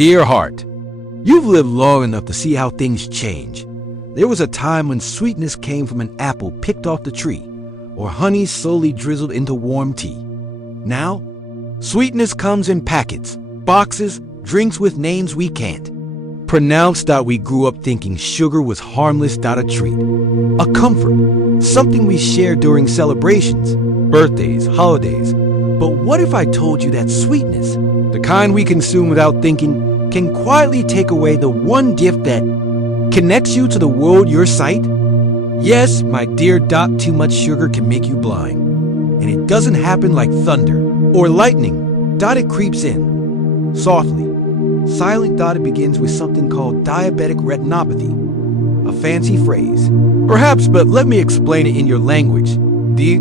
Dear heart, you've lived long enough to see how things change. There was a time when sweetness came from an apple picked off the tree, or honey slowly drizzled into warm tea. Now, sweetness comes in packets, boxes, drinks with names we can't pronounce. We grew up thinking sugar was harmless. A treat, a comfort, something we share during celebrations, birthdays, holidays. But what if I told you that sweetness, the kind we consume without thinking, can quietly take away the one gift that connects you to the world, your sight? Yes, my dear Dot, too much sugar can make you blind. And it doesn't happen like thunder or lightning. Dot, it creeps in, softly. Silent. Dot, it begins with something called diabetic retinopathy. A fancy phrase, perhaps, but let me explain it in your language. The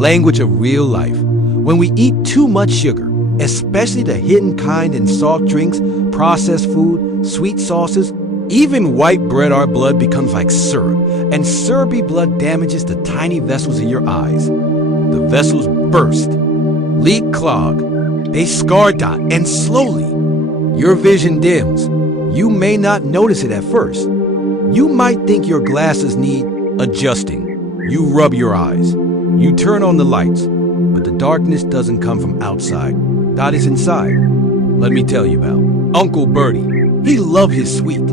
language of real life. When we eat too much sugar, especially the hidden kind in soft drinks, processed food, sweet sauces, even white bread, our blood becomes like syrup, and syrupy blood damages the tiny vessels in your eyes. The vessels burst, leak, clog, they scar. Dot, and slowly, your vision dims. You may not notice it at first. You might think your glasses need adjusting. You rub your eyes. You turn on the lights. But the darkness doesn't come from outside. Dot, is inside. Let me tell you about Uncle Bertie. He loved his sweet.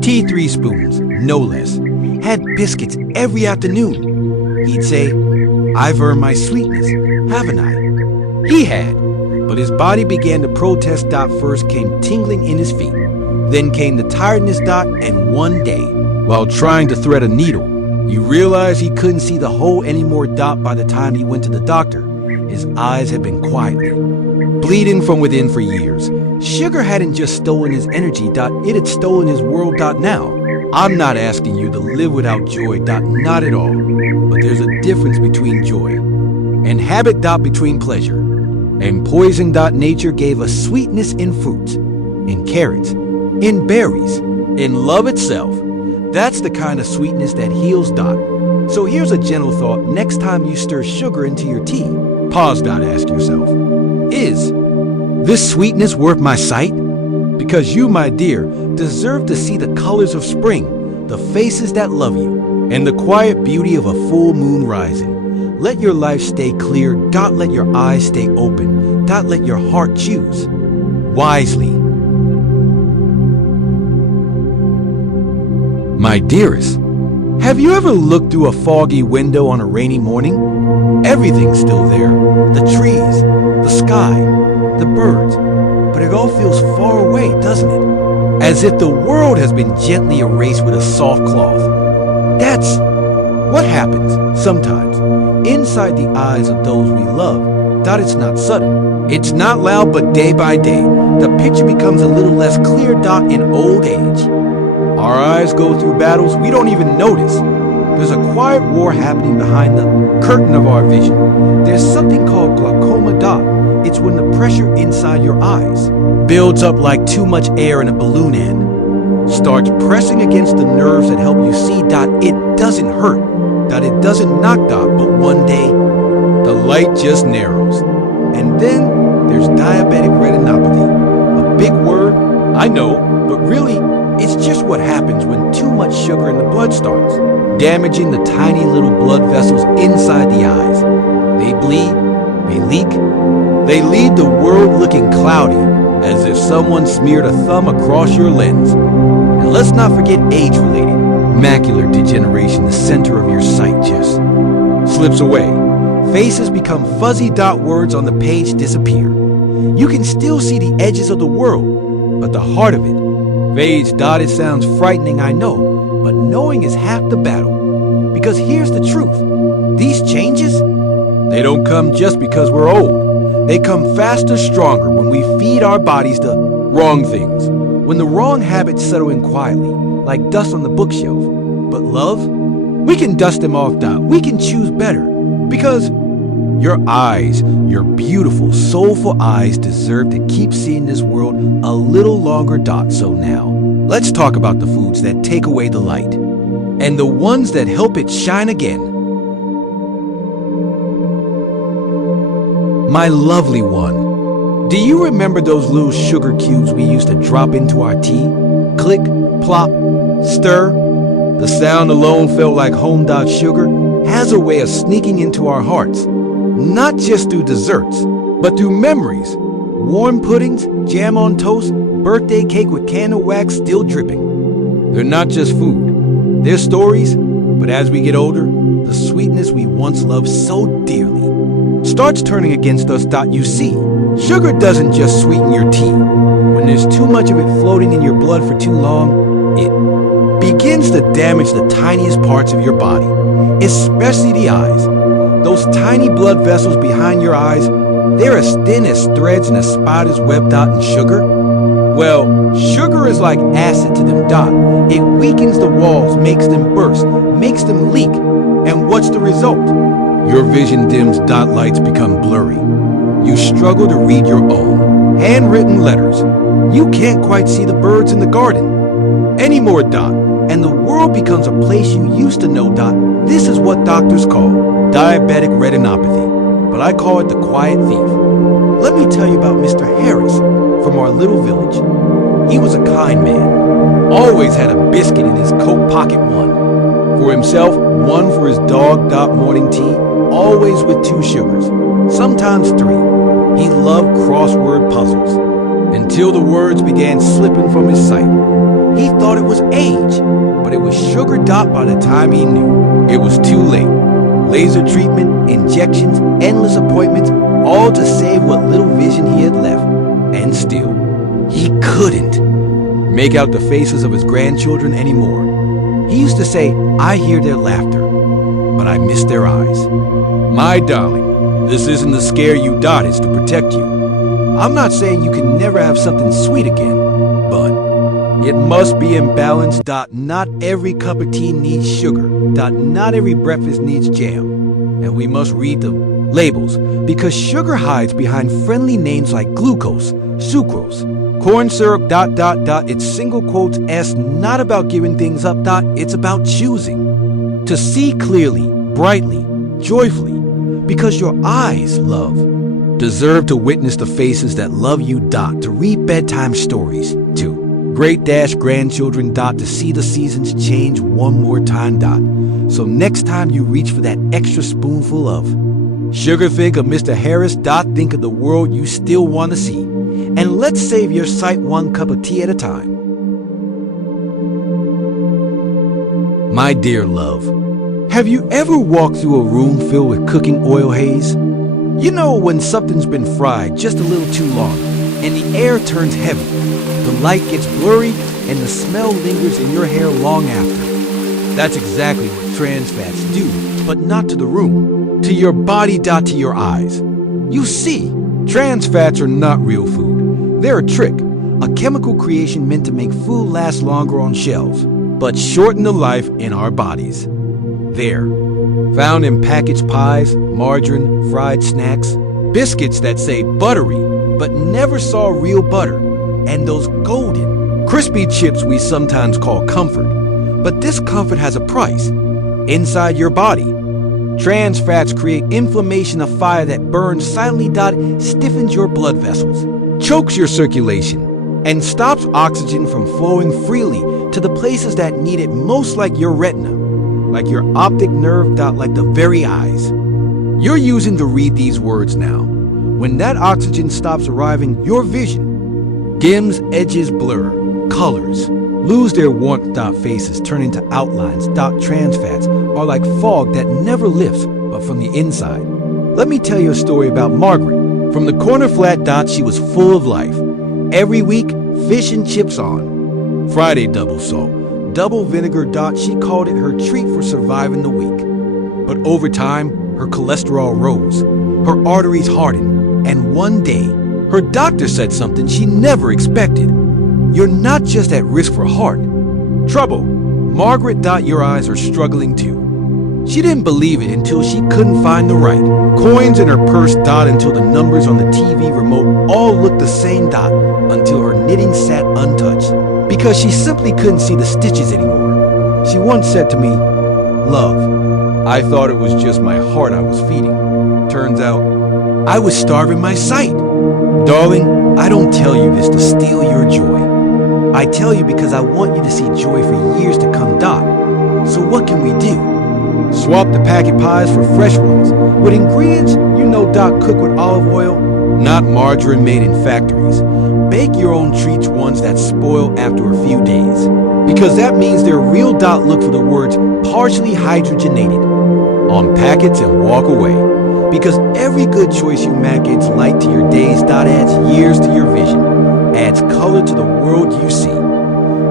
Tea 3 spoons, no less. Had biscuits every afternoon. He'd say, I've earned my sweetness, haven't I? He had. But his body began to protest. Dot, first came tingling in his feet. Then came the tiredness. Dot, and one day, while trying to thread a needle, he realized he couldn't see the hole anymore. Dot, by the time he went to the doctor, his eyes had been quietly bleeding from within for years. Sugar hadn't just stolen his energy. Dot, it had stolen his world. Dot, now, I'm not asking you to live without joy. Dot, not at all. But there's a difference between joy and habit. Dot, between pleasure and poison. Dot, nature gave us sweetness in fruits, in carrots, in berries, in love itself. That's the kind of sweetness that heals. Dot. So here's a gentle thought. Next time you stir sugar into your tea, pause. Dot, ask yourself, is this sweetness worth my sight? Because you, my dear, deserve to see the colors of spring, the faces that love you, and the quiet beauty of a full moon rising. Let your life stay clear. Dot, let your eyes stay open. Dot, let your heart choose wisely. My dearest, have you ever looked through a foggy window on a rainy morning? Everything's still there. The trees, the sky, the birds. But it all feels far away, doesn't it? As if the world has been gently erased with a soft cloth. That's what happens sometimes inside the eyes of those we love. Dot, it's not sudden. It's not loud, but day by day, the picture becomes a little less clear. Dot, in old age, our eyes go through battles we don't even notice. There's a quiet war happening behind the curtain of our vision. There's something called glaucoma. Dot, it's when the pressure inside your eyes builds up like too much air in a balloon and starts pressing against the nerves that help you see. Dot, it doesn't hurt. Dot, it doesn't knock. Dot, but one day, the light just narrows. And then there's diabetic retinopathy. A big word, I know, but really, it's just what happens when too much sugar in the blood starts damaging the tiny little blood vessels inside the eyes. They bleed, they leak, they leave the world looking cloudy, as if someone smeared a thumb across your lens. And let's not forget age-related macular degeneration. The center of your sight just slips away. Faces become fuzzy. Dot, words on the page disappear. You can still see the edges of the world, but the heart of it fades. Dot, it sounds frightening, I know, but knowing is half the battle. Because here's the truth. These changes, they don't come just because we're old. They come faster, stronger when we feed our bodies the wrong things. When the wrong habits settle in quietly, like dust on the bookshelf. But love, we can dust them off. Dot. We can choose better. Because your eyes, your beautiful, soulful eyes deserve to keep seeing this world a little longer. Dot. So now, let's talk about the foods that take away the light and the ones that help it shine again. My lovely one, Do you remember those little sugar cubes we used to drop into our tea? Click, plop, stir. The sound alone felt like home. Sugar has a way of sneaking into our hearts, not just through desserts, but through memories. Warm puddings, jam on toast, birthday cake with candle wax still dripping. They're not just food, they're stories, but as we get older, the sweetness we once loved so dearly starts turning against us. You see, sugar doesn't just sweeten your tea. When there's too much of it floating in your blood for too long, it begins to damage the tiniest parts of your body, especially the eyes. Those tiny blood vessels behind your eyes, they're as thin as threads in a spider's web. And sugar? Well, sugar is like acid to them. It weakens the walls, makes them burst, makes them leak. And what's the result? Your vision dims. Lights become blurry. You struggle to read your own handwritten letters. You can't quite see the birds in the garden anymore. And the world becomes a place you used to know. This is what doctors call diabetic retinopathy, but I call it the quiet thief. Let me tell you about Mr. Harris from our little village. He was a kind man, always had a biscuit in his coat pocket. One for himself, one for his dog. Morning tea, always with 2 sugars, sometimes 3. He loved crossword puzzles until the words began slipping from his sight. He thought it was age, but it was sugar. By the time he knew, it was too late. Laser treatment, injections, endless appointments, all to save what little vision he had left. And still, he couldn't make out the faces of his grandchildren anymore. He used to say, "I hear their laughter, but I miss their eyes." My darling, this isn't to scare you. It's to protect you. I'm not saying you can never have something sweet again, but it must be in balance. Not every cup of tea needs sugar. Not every breakfast needs jam. And we must read the labels, because sugar hides behind friendly names like glucose, sucrose, corn syrup. It's single quotes S, not about giving things up. It's about choosing to see clearly, brightly, joyfully, because your eyes, love, deserve to witness the faces that love you. To read bedtime stories to great-grandchildren. To see the seasons change one more time. So next time you reach for that extra spoonful of sugar, think of Mr. Harris. Think of the world you still want to see. And let's save your sight one cup of tea at a time. My dear love, have you ever walked through a room filled with cooking oil haze? You know when something's been fried just a little too long and the air turns heavy, the light gets blurry, and the smell lingers in your hair long after. That's exactly what trans fats do, but not to the room, to your body. To your eyes. You see, trans fats are not real food. They're a trick, a chemical creation meant to make food last longer on shelves, but shorten the life in our bodies. They're found in packaged pies, margarine, fried snacks, biscuits that say buttery, but never saw real butter, and those golden, crispy chips we sometimes call comfort. But this comfort has a price. Inside your body, trans fats create inflammation, a fire that burns silently. Stiffens your blood vessels, chokes your circulation, and stops oxygen from flowing freely to the places that need it most, like your retina, like your optic nerve. Like the very eyes you're using to read these words now. When that oxygen stops arriving, your vision dims, edges blur, colors lose their warmth. Faces turn into outlines. Trans fats are like fog that never lifts, but from the inside. Let me tell you a story about Margaret. From the corner flat. She was full of life. Every week, fish and chips on. Friday double salt, double vinegar. She called it her treat for surviving the week. But over time, her cholesterol rose, her arteries hardened, and one day, her doctor said something she never expected. You're not just at risk for heart trouble, Margaret. Your eyes are struggling too. She didn't believe it until she couldn't find the right coins in her purse. Until the numbers on the TV remote all looked the same. Until her knitting sat untouched, because she simply couldn't see the stitches anymore. She once said to me, "Love, I thought it was just my heart I was feeding. Turns out I was starving my sight." Darling, I don't tell you this to steal your joy. I tell you because I want you to see joy for years to come, Dot. So what can we do? Swap the packet pies for fresh ones with ingredients you know Dot cook with olive oil, not margarine made in factories. Bake your own treats, ones that spoil after a few days. Because that means they're real. Dot. Look for the words partially hydrogenated on packets and walk away. Because every good choice you make adds light to your days. Dot. Adds years to your vision, adds color to the world you see.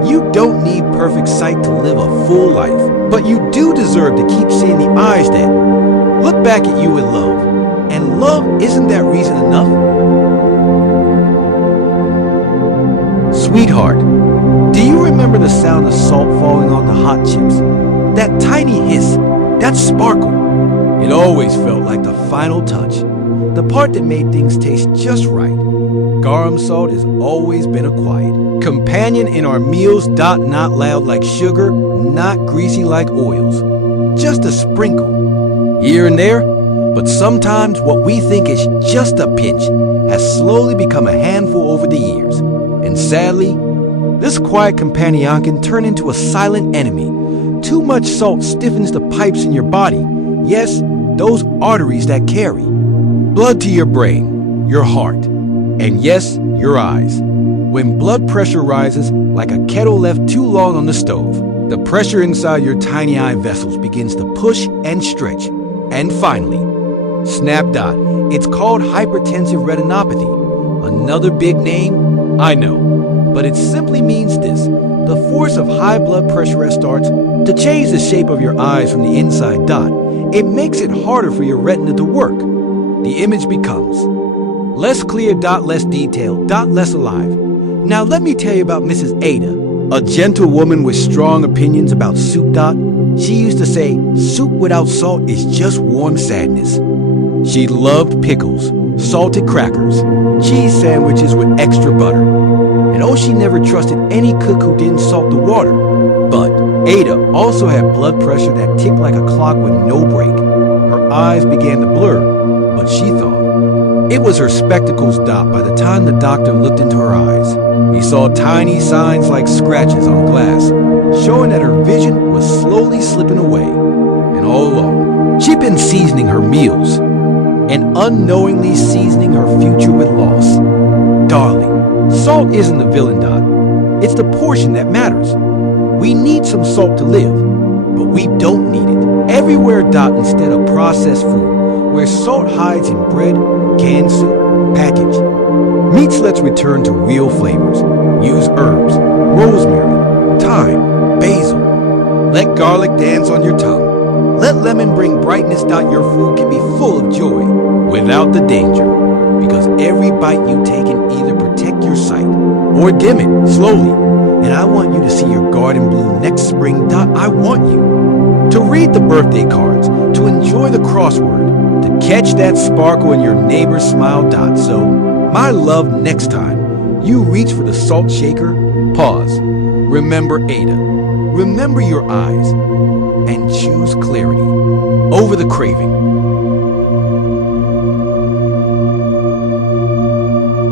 You don't need perfect sight to live a full life, but you do deserve to keep seeing the eyes that look back at you with love. And love, isn't that reason enough? Sweetheart, do you remember the sound of salt falling on the hot chips? That tiny hiss, that sparkle. It always felt like the final touch, the part that made things taste just right. Garum salt has always been a quiet companion in our meals. Dot. Not loud like sugar, not greasy like oils. Just a sprinkle, here and there. But sometimes what we think is just a pinch has slowly become a handful over the years. And sadly, this quiet companion can turn into a silent enemy. Too much salt stiffens the pipes in your body. Yes, those arteries that carry blood to your brain, your heart, and yes, your eyes. When blood pressure rises like a kettle left too long on the stove, the pressure inside your tiny eye vessels begins to push and stretch. And finally, snap. Dot. It's called hypertensive retinopathy. Another big name, I know, but it simply means this. The force of high blood pressure starts to change the shape of your eyes from the inside. Dot. It makes it harder for your retina to work. The image becomes less clear. Dot. Less detailed. Dot. Less alive. Now let me tell you about Mrs. Ada, a gentle woman with strong opinions about soup. Dot. She used to say, soup without salt is just warm sadness. She loved pickles, salted crackers, cheese sandwiches with extra butter. And oh, she never trusted any cook who didn't salt the water. But Ada also had blood pressure that ticked like a clock with no break. Her eyes began to blur, but she thought it was her spectacles. Dot. By the time the doctor looked into her eyes, he saw tiny signs like scratches on glass, showing that her vision was slowly slipping away. And all along, she'd been seasoning her meals and unknowingly seasoning her future with loss. Darling, salt isn't the villain. Dot. It's the portion that matters. We need some salt to live, but we don't need it everywhere. Dot. Instead of processed food, where salt hides in bread, canned soup, packaged meats, let's return to real flavors. Use herbs, rosemary, thyme, basil. Let garlic dance on your tongue. Let lemon bring brightness. Dot. Your food can be full of joy without the danger, because every bite you take can either protect your sight or dim it slowly. And I want you to see your garden bloom next spring. Dot. I want you to read the birthday cards, to enjoy the crossword, to catch that sparkle in your neighbor's smile. Dot. So, my love, next time you reach for the salt shaker, pause. Remember Ada. Remember your eyes. And choose clarity over the craving.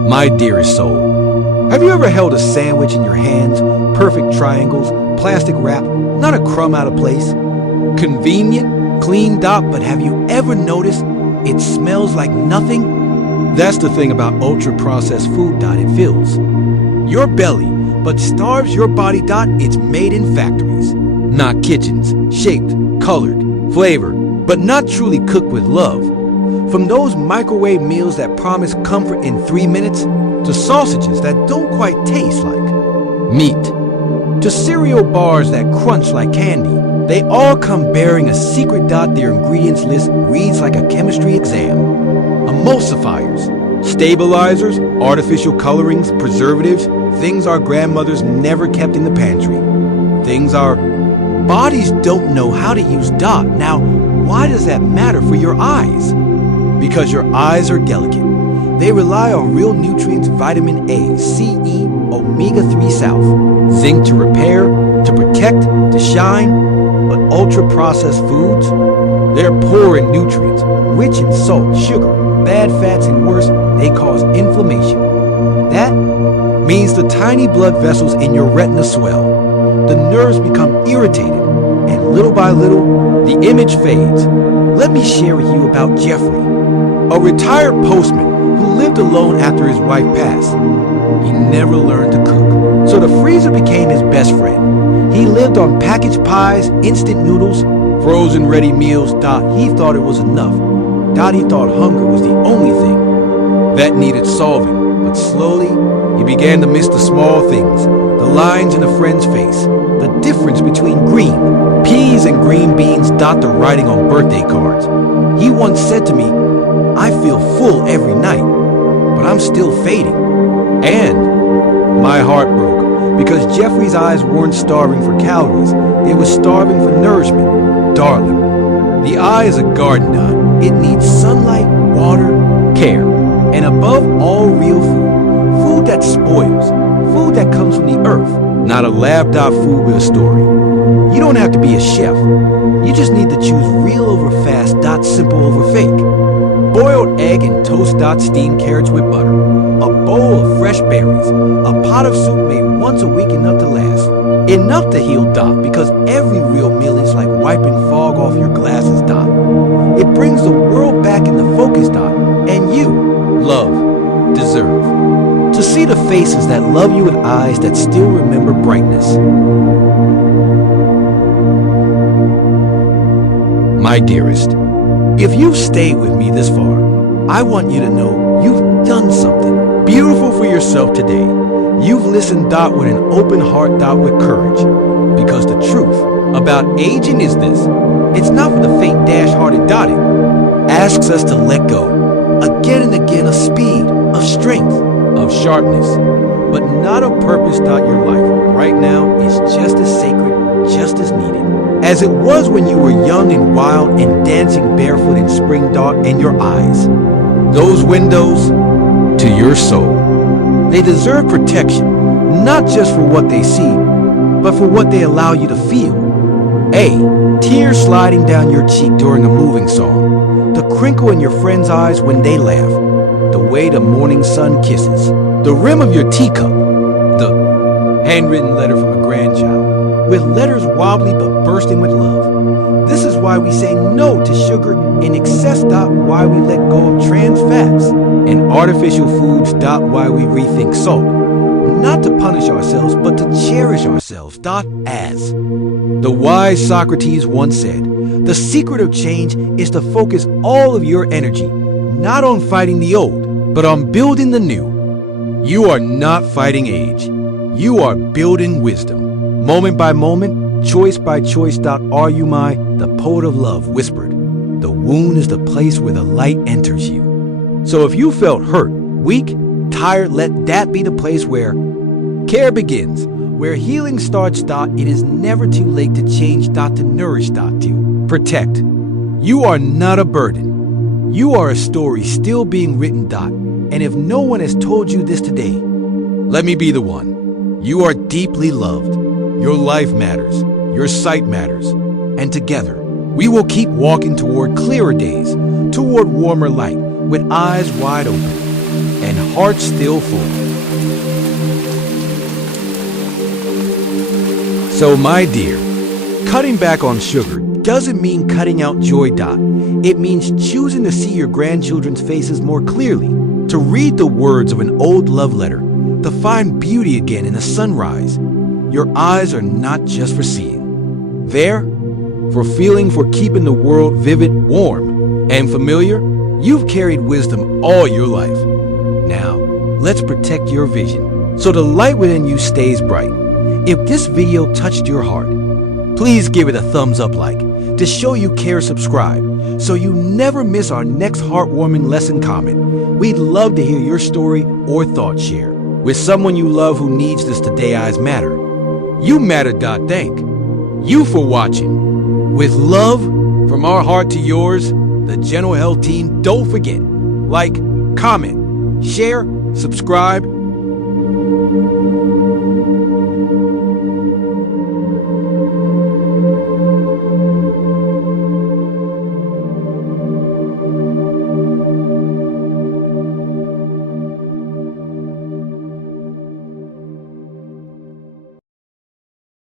My dearest soul, have you ever held a sandwich in your hands? Perfect triangles, plastic wrap, not a crumb out of place. Convenient, clean. Dot. But have you ever noticed it smells like nothing? That's the thing about ultra-processed food. Dot. It fills your belly, but starves your body. Dot. It's made in factories, not kitchens, shaped, colored, flavored, but not truly cooked with love. From those microwave meals that promise comfort in 3 minutes, to sausages that don't quite taste like meat, to cereal bars that crunch like candy, they all come bearing a secret. Dot. Their ingredients list reads like a chemistry exam. Emulsifiers, stabilizers, artificial colorings, preservatives, things our grandmothers never kept in the pantry, things our bodies don't know how to use. Dot. Now, why does that matter for your eyes? Because your eyes are delicate. They rely on real nutrients, vitamin A, C, E, omega-3 south, zinc to repair, to protect, to shine. But ultra-processed foods, they're poor in nutrients, rich in salt, sugar, bad fats, and worse, they cause inflammation. That means the tiny blood vessels in your retina swell. The nerves become irritated, and little by little, the image fades. Let me share with you about Jeffrey, a retired postman who lived alone after his wife passed. He never learned to cook, so the freezer became his best friend. He lived on packaged pies, instant noodles, frozen ready meals. He thought it was enough. He thought hunger was the only thing that needed solving. But slowly, he began to miss the small things, the lines in a friend's face, the difference between green peas and green beans. The writing on birthday cards. He once said to me, "I feel full every night, but I'm still fading." And my heart broke, because Jeffrey's eyes weren't starving for calories, they were starving for nourishment. Darling, the eye is a garden, It needs sunlight, water, care, and above all, real food. Food that spoils, food that comes from the earth, not a lab. Food with a story. You don't have to be a chef. You just need to choose real over fast. Simple over fake. Boiled egg and toast. Steamed carrots with butter. A bowl of fresh berries. A pot of soup made once a week, enough to last. Enough to heal. Because every real meal is like wiping fog off your glasses. It brings the world back into focus. And you, love, deserve to see the faces that love you with eyes that still remember brightness. My dearest, if you've stayed with me this far, I want you to know you've done something beautiful for yourself today. You've listened with an open heart with courage. Because the truth about aging is this: it's not for the faint hearted. It asks us to let go again and again of speed, of strength, of sharpness, but not of purpose. Your life right now is just as sacred, just as needed as it was when you were young and wild and dancing barefoot in spring. And your eyes, those windows to your soul, they deserve protection, not just for what they see, but for what they allow you to feel. A tear sliding down your cheek during a moving song, the crinkle in your friend's eyes when they laugh, the way the morning sun kisses the rim of your teacup, the handwritten letter from a grandchild, with letters wobbly but bursting with love. This is why we say no to sugar in excess. Why we let go of trans fats and artificial foods. Why we rethink salt, not to punish ourselves, but to cherish ourselves. As the wise Socrates once said, the secret of change is to focus all of your energy, not on fighting the old, but on building the new. You are not fighting age. You are building wisdom. Moment by moment, choice by choice. Are you the poet of love whispered, the wound is the place where the light enters you. So if you felt hurt, weak, tired, let that be the place where care begins, where healing starts. It is never too late to change. To nourish. To protect. You are not a burden. You are a story still being written. And if no one has told you this today, let me be the one. You are deeply loved. Your life matters. Your sight matters. And together, we will keep walking toward clearer days, toward warmer light, with eyes wide open and hearts still full. So, my dear, cutting back on sugar doesn't mean cutting out joy. It means choosing to see your grandchildren's faces more clearly, to read the words of an old love letter, to find beauty again in the sunrise. Your eyes are not just for seeing. They're for feeling, for keeping the world vivid, warm, and familiar. You've carried wisdom all your life. Now, let's protect your vision so the light within you stays bright. If this video touched your heart, please give it a thumbs up to show you care. Subscribe so you never miss our next heartwarming lesson comment. We'd love to hear your story or thought share with someone you love who needs this today. Eyes matter. You matter. Thank you for watching. With love from our heart to yours, the General Health Team. Don't forget, comment, share, subscribe.